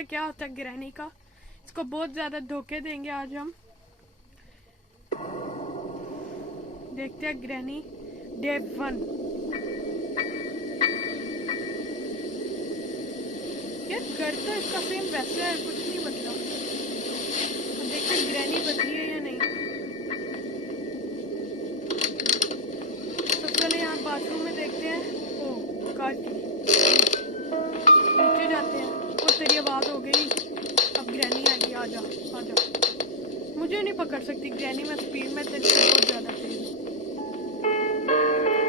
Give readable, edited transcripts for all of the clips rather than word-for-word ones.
हैं क्या होता है ग्रैनी का। इसको बहुत ज्यादा धोखे देंगे आज हम। देखते हैं ग्रैनी डे 1। यार घर तो इसका सेम वैसे है, कुछ नहीं बदला। अब देखते हैं ग्रैनी बदली है या नहीं। सबसे पहले यहाँ बाथरूम में देखते हैं। ओ कार की नीचे जाते हैं। वो तेरी आवाज हो गई। अब ग्रैनी आएगी। आजा आजा। मुझे नहीं पकड़ सकती ग्रैनी, में स्पीड में तेरी से बहुत ज्यादा तेज।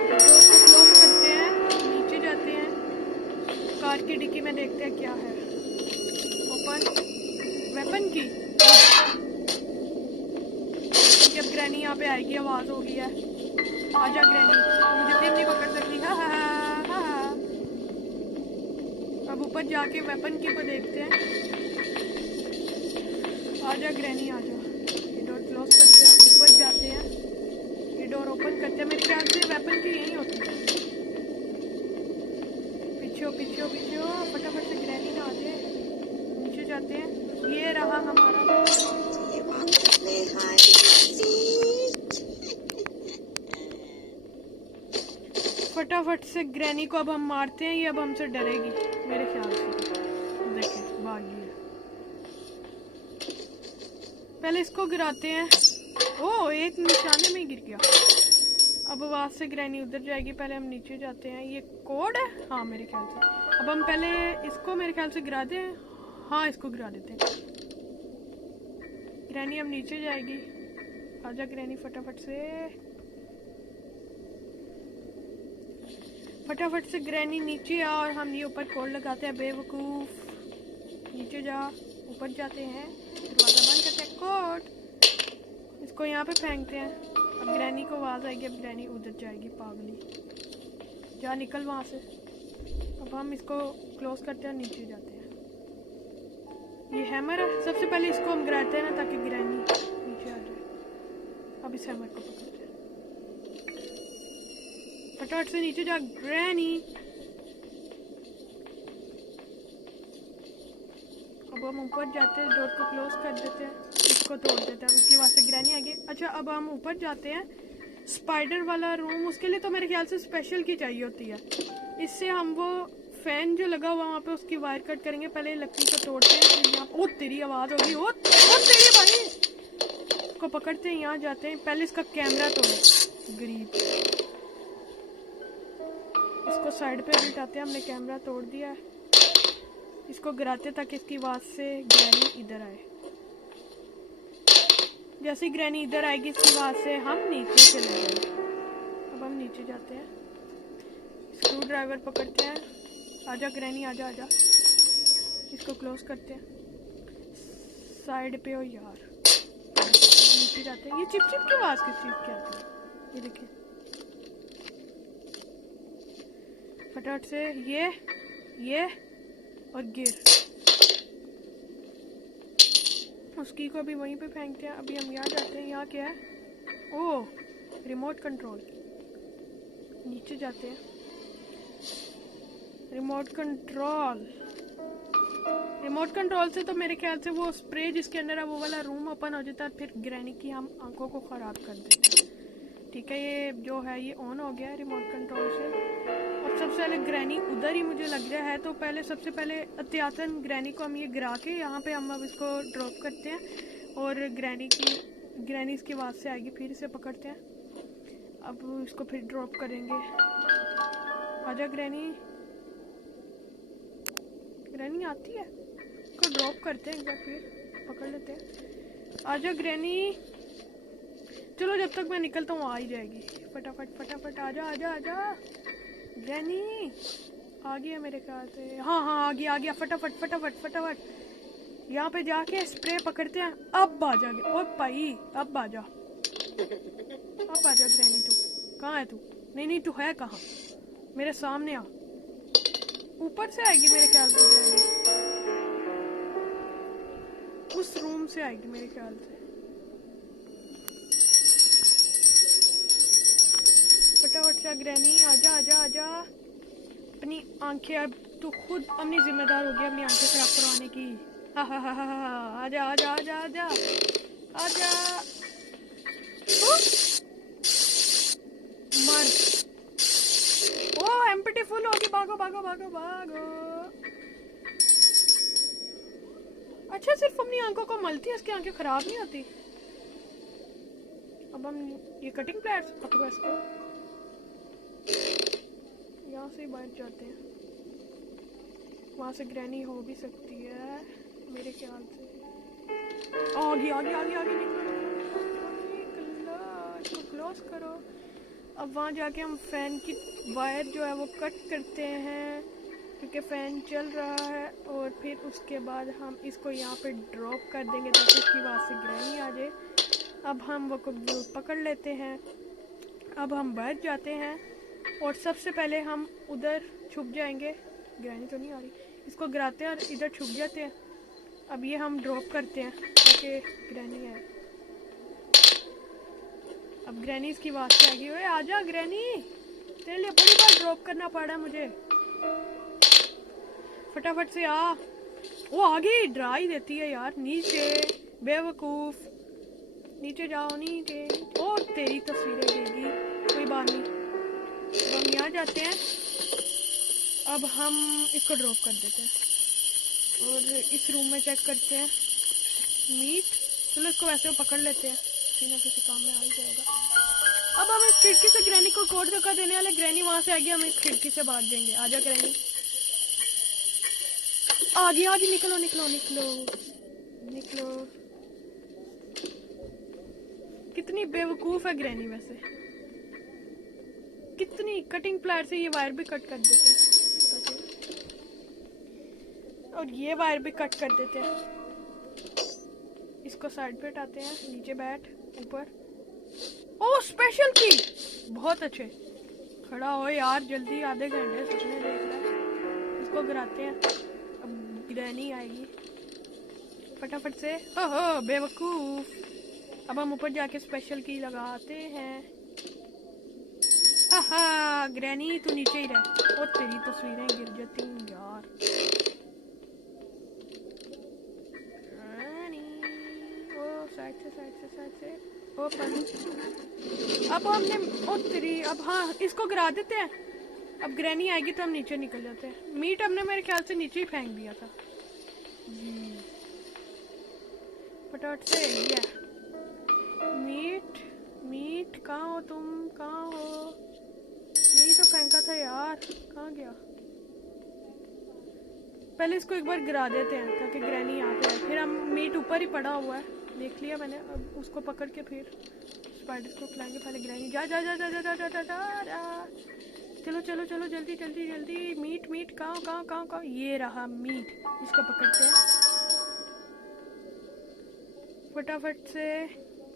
डोर को क्लोज करते हैं, नीचे जाते हैं, कार की डिक्की में देखते हैं क्या है। ओपन वेपन की। जब ग्रैनी यहाँ पे आएगी आवाज हो गई है। आजा ग्रैनी, मुझे फिर नहीं पकड़ सकती। हा हा हा हा। अब ऊपर जाके वेपन की को देखते हैं। आजा ग्रैनी आजा। ये डोर क्लोज करते हैं, ऊपर जाते हैं, ये डोर ओपन करते हैं। मेरे ख्याल से वेपन की यही होती है। पीछे पीछे पीछे फटाफट से ग्रैनी ना आ जाए। नीचे जाते हैं, ये रहा हमारा। फटाफट से ग्रैनी को अब हम मारते हैं। ये अब हमसे डरेगी मेरे ख्याल से। देखें भागी है। पहले इसको गिराते हैं। ओह एक निशाने में गिर गया। अब आवाज से ग्रैनी उधर जाएगी। पहले हम नीचे जाते हैं। ये कोड है हाँ मेरे ख्याल से। अब हम पहले इसको मेरे ख्याल से गिरा दें। हाँ इसको गिरा देते हैं। ग्रैनी अब नीचे जाएगी। आजा ग्रैनी फटाफट से ग्रैनी नीचे आ। और हम ये ऊपर कोड लगाते हैं। बेवकूफ नीचे जा। ऊपर जाते हैं, दरवाजा बंद करते हैं। कोड इसको यहाँ पे फेंकते हैं। अब ग्रैनी को आवाज आएगी। अब ग्रैनी उधर जाएगी पागली। जा निकल वहां से। अब हम इसको क्लोज करते हैं, नीचे जाते हैं। ये हैमर है। सबसे पहले इसको हम गिराते हैं ना ताकि ग्रैनी नीचे आ जाए। अब इस हैमर को पकड़ते हैं। फटाफट से नीचे जा ग्रैनी। अब हम ऊपर जाते हैं, डोर को क्लोज कर देते हैं, इसको तोड़ देते हैं। उसकी वजह से ग्रैनी आ गई। अच्छा अब हम ऊपर जाते हैं। स्पाइडर वाला रूम, उसके लिए तो मेरे ख्याल से स्पेशल की चाहिए होती है। इससे हम वो फैन जो लगा हुआ वहाँ पे उसकी वायर कट करेंगे। पहले लकड़ी को तोड़ते हैं, फिर यहाँ ओ तेरी आवाज होगी। ओ तेरी भाई। इसको पकड़ते हैं, यहाँ जाते हैं। पहले इसका कैमरा तोड़ो गरीब। इसको साइड पे बिठाते हैं। हमने कैमरा तोड़ दिया है। इसको गिराते ताकि इसकी आवाज से ग्रैनी इधर आए। जैसे ही ग्रैनी इधर आएगी इसकी आवाज से हम नीचे चले जाएंगे। अब हम नीचे जाते हैं, स्क्रू ड्राइवर पकड़ते हैं। आजा ग्रैनी आजा आजा। इसको क्लोज करते हैं। साइड पे हो यार। नीचे जाते हैं। ये चिप चिप की आवाज किस चीज की आती है? ये देखिए फटाफट से ये और गिर। उसकी को भी वहीं पे फेंकते हैं। अभी हम यहाँ जाते हैं। यहाँ क्या है? ओह रिमोट कंट्रोल। नीचे जाते हैं। रिमोट कंट्रोल से तो मेरे ख्याल से वो स्प्रे जिसके अंदर है वो वाला रूम ओपन हो जाता है। फिर ग्रैनी की हम आंखों को खराब कर देते हैं। ठीक है ये जो है ये ऑन हो गया है रिमोट कंट्रोल से। और सबसे पहले ग्रैनी उधर ही मुझे लग रहा है। तो पहले सबसे पहले एहतियातन ग्रैनी को हम ये गिरा के यहाँ पे हम अब इसको ड्रॉप करते हैं। और ग्रैनी इसकी आवाज से आएगी। फिर इसे पकड़ते हैं। अब इसको फिर ड्रॉप करेंगे। आजा ग्रैनी आती है। इसको ड्रॉप करते हैं एक बार, फिर पकड़ लेते हैं। आजा ग्रैनी। चलो जब तक मैं निकलता हूँ आ ही जाएगी। फटाफट आजा आजा आजा। ग्रैनी आ गया मेरे ख्याल से। हाँ आ गया। फटाफट यहाँ पे जाके स्प्रे पकड़ते हैं। अब आ जा। ओ भाई अब आ जा ग्रैनी। तू कहाँ है? तू नहीं तू है कहाँ? मेरे सामने आ। ऊपर से आएगी मेरे ख्याल से ग्रैनी। उस रूम से आएगी मेरे ख्याल से। फटाफट से ग्रैनी आजा। अपनी आंखें अब तू खुद अपनी जिम्मेदार हो गया अपनी आंखें खराब करवाने की। हा हा हा हा हा, आजा आजा आजा आजा आजा। मर। ओ एम्प्टी फुल होगी, भागो भागो भागो भागो। अच्छा सिर्फ अपनी आंखों को मलती है, इसकी आंखें खराब नहीं होती। अब हम ये कटिंग प्लेयर्स पकड़ो इसको, यहाँ से बाहर जाते हैं। वहाँ से ग्रैनी हो भी सकती है मेरे ख्याल से। आगे आगे आगे आगे निकलो इसको क्लोज करो। अब वहाँ जाके हम फैन की वायर जो है वो कट करते हैं क्योंकि फ़ैन चल रहा है, और फिर उसके बाद हम इसको यहाँ पे ड्रॉप कर देंगे ताकि इसकी वहाँ से ग्रैनी आ जाए। अब हम वो को पकड़ लेते हैं। अब हम बैठ जाते हैं और सबसे पहले हम उधर छुप जाएंगे। ग्रैनी तो नहीं आ रही, इसको गिराते हैं और इधर छुप जाते हैं। अब ये हम ड्रॉप करते हैं ताकि ग्रैनी आए। अब ग्रैनी इसकी आवाज़ से आ गई। ओए आजा ग्रैनी, तेरे लिए बड़ी बार ड्रॉप करना पड़ा मुझे, फटाफट से आ। वो आगे डरा ही देती है यार। नीचे बेवकूफ, नीचे जाओ नीचे। ओ तेरी तस्वीरें देगी, कोई बात नहीं। अब हम यहाँ जाते हैं। अब हम इसको ड्रॉप कर देते हैं और इस रूम में चेक करते हैं मीट। चलो इसको वैसे पकड़ लेते हैं, किसी ना किसी काम में आ ही जाएगा। अब हम इस खिड़की से ग्रैनी को कोड धक्का देने वाले। ग्रैनी वहां से आएगी, हम इस खिड़की से भाग जाएंगे। आजा ग्रैनी, आगे आगे निकलो निकलो निकलो निकलो। कितनी बेवकूफ है ग्रैनी वैसे, कितनी कटिंग प्लायर से ये वायर भी कट कर देते हैं और ये वायर भी कट कर देते हैं। इसको साइड पे हटाते हैं। नीचे बैठ, ऊपर। ओ स्पेशल की, बहुत अच्छे। खड़ा हो यार जल्दी, आधे घंटे सपने देख रहा है। इसको गिराते हैं, अब ग्रैनी आएगी फटाफट से। हो बेवकूफ। अब हम ऊपर जाके स्पेशल की लगाते हैं। हा ग्रैनी तू नीचे ही रह। और तेरी तस्वीरें गिर जाती यार। ओ साइड से ओपन। अब हमने ओ तेरी, अब हाँ इसको गिरा देते हैं। अब ग्रैनी आएगी तो हम नीचे निकल जाते हैं। मीट हमने मेरे ख्याल से नीचे ही फेंक दिया था जी। फटाफट से ये मीट कहाँ हो तुम, कहाँ हो? यही तो फेंका था यार, कहाँ गया? पहले इसको एक बार गिरा देते हैं ताकि ग्रैनी यहाँ पे आए। फिर हम मीट ऊपर ही पड़ा हुआ है, देख लिया मैंने। अब उसको पकड़ के फिर स्पाइडर को खिलाएंगे। पहले ग्रैनी जा जा जा जा जा जा जा जा जा। चलो चलो चलो जल्दी जल्दी जल्दी। मीट कहाँ? ये रहा मीट, इसको पकड़ते हैं फटाफट से।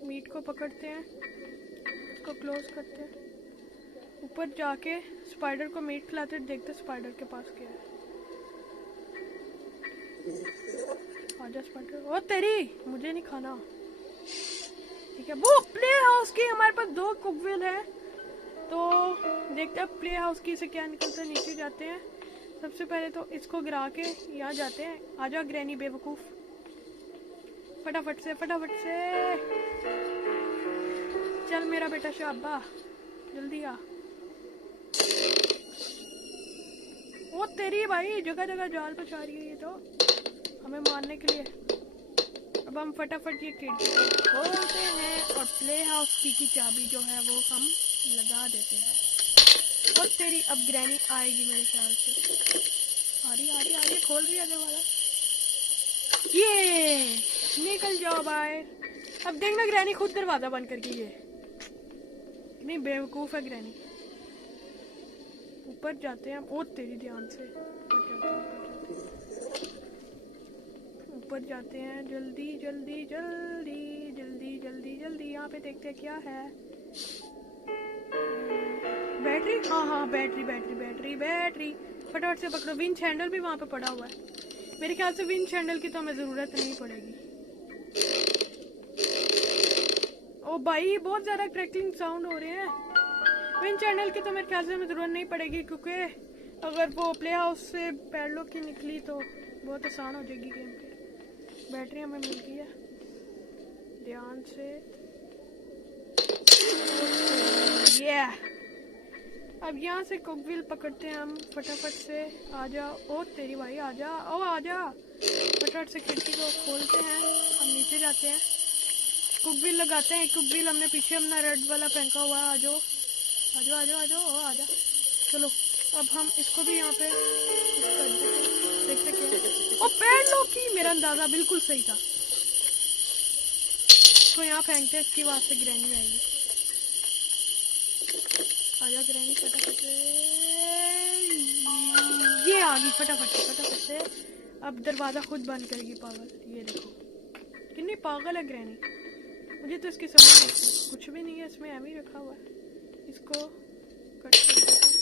मीट को पकड़ते हैं, इसको क्लोज करते हैं। ऊपर जाके स्पाइडर को मीट खिलाते, देखते स्पाइडर के पास क्या है। आजा स्पाइडर। ओ तेरी, मुझे नहीं खाना, ठीक है। वो प्ले हाउस की हमारे पास 2 कुकविल है, तो देखते हैं प्ले हाउस की से क्या निकलता है। नीचे जाते हैं। सबसे पहले तो इसको गिरा के यहाँ जाते हैं। आजा ग्रैनी बेवकूफ, फटाफट से चल मेरा बेटा शाबा, जल्दी आ। वो तेरी भाई जगह जगह जाल बचा रही है ये तो हमें मारने के लिए। अब हम फटाफट ये खिड़की खोलते हैं और प्ले हाउस की चाबी जो है वो हम लगा देते हैं। और तेरी, अब ग्रैनी आएगी मेरे ख्याल से। आ रही खोल रही है दरवाजा। ये निकल जाओ बाहर। अब देखना ग्रैनी खुद दरवाजा बंद करके, ये नहीं बेवकूफ है ग्रैनी। ऊपर जाते हैं हम। ओ तेरी, ध्यान से ऊपर जाते हैं। जल्दी जल्दी जल्दी जल्दी जल्दी जल्दी। यहाँ पे देखते हैं क्या है। बैटरी, हाँ बैटरी। फटाफट से पकड़ो। विंच हैंडल भी वहाँ पे पड़ा हुआ है। मेरे ख्याल से विंच हैंडल की तो हमें जरूरत नहीं पड़ेगी। ओ भाई बहुत ज्यादा क्रैकलिंग साउंड हो रहे हैं। विंच हैंडल की तो मेरे ख्याल से हमें जरूरत नहीं पड़ेगी क्योंकि अगर वो प्ले हाउस से पैडलॉक की निकली तो बहुत आसान हो जाएगी गेम की। बैटरी हमें मिल गई है, ध्यान से। ये अब यहाँ से कुकविल पकड़ते हैं हम फटाफट से। आ जा, ओ तेरी भाई आ जा, ओ आ जा। फटाफट से खिड़की को खोलते हैं, हम नीचे जाते हैं, कुकविल लगाते हैं। कुकविल हमने पीछे अपना रेड वाला फेंका हुआ। आ जाओ आ जाओ आ जाओ आ जाओ, आ जा। चलो अब हम इसको भी यहाँ पे देखते क्या। ओ पैडलॉक की, मेरा अंदाजा बिल्कुल सही था। इसको यहाँ फेंकते हैं, इसकी आवाज से ग्रैनी आएगी। आजा ग्रैनी फटाफट से, ये आ गई फटाफट से। अब दरवाजा खुद बंद करेगी पागल। ये देखो कितनी पागल है ग्रैनी, मुझे तो इसकी समझ नहीं, कुछ भी नहीं है इसमें, एम ही रखा हुआ है। इसको कट कर देते हैं।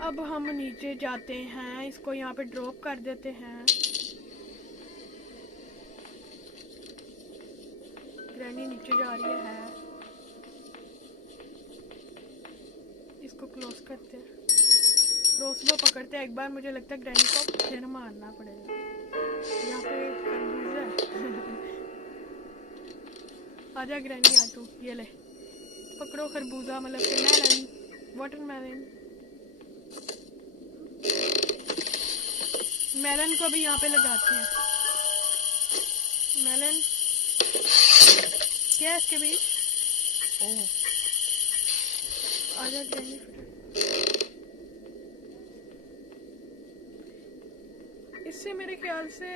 अब हम नीचे जाते हैं, इसको यहाँ पे ड्रॉप कर देते हैं। ग्रैनी नीचे जा रही है, इसको क्लोज करते हैं। क्रॉसबो पकड़ते हैं एक बार, मुझे लगता है ग्रैनी को फिर मारना पड़ेगा। यहाँ पे खरबूजा है। आजा ग्रैनी आ तू, ये ले पकड़ो खरबूजा, मतलब कि मेलन, वाटरमेलन। मेलन को भी यहाँ पे लगाते हैं। मेलन क्या है इसके बीच? ओह आजा ग्रैनी। इससे मेरे ख्याल से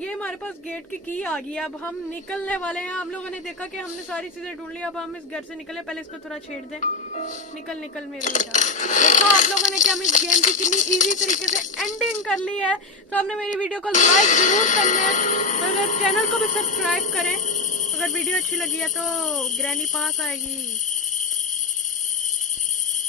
ये हमारे पास गेट की आ गई है। अब हम निकलने वाले हैं। हम लोगों ने देखा कि हमने सारी चीजें ढूंढ ली, अब हम इस घर से निकले। पहले इसको थोड़ा छेड़ दें। निकल मेरे बेटा। देखो आप लोगों ने कि हम इस गेम की कितनी इजी तरीके से एंडिंग कर ली है। तो हमने मेरी वीडियो को लाइक जरूर करना है, अगर चैनल को भी सब्सक्राइब करें। अगर वीडियो अच्छी लगी है तो ग्रैनी पास आएगी।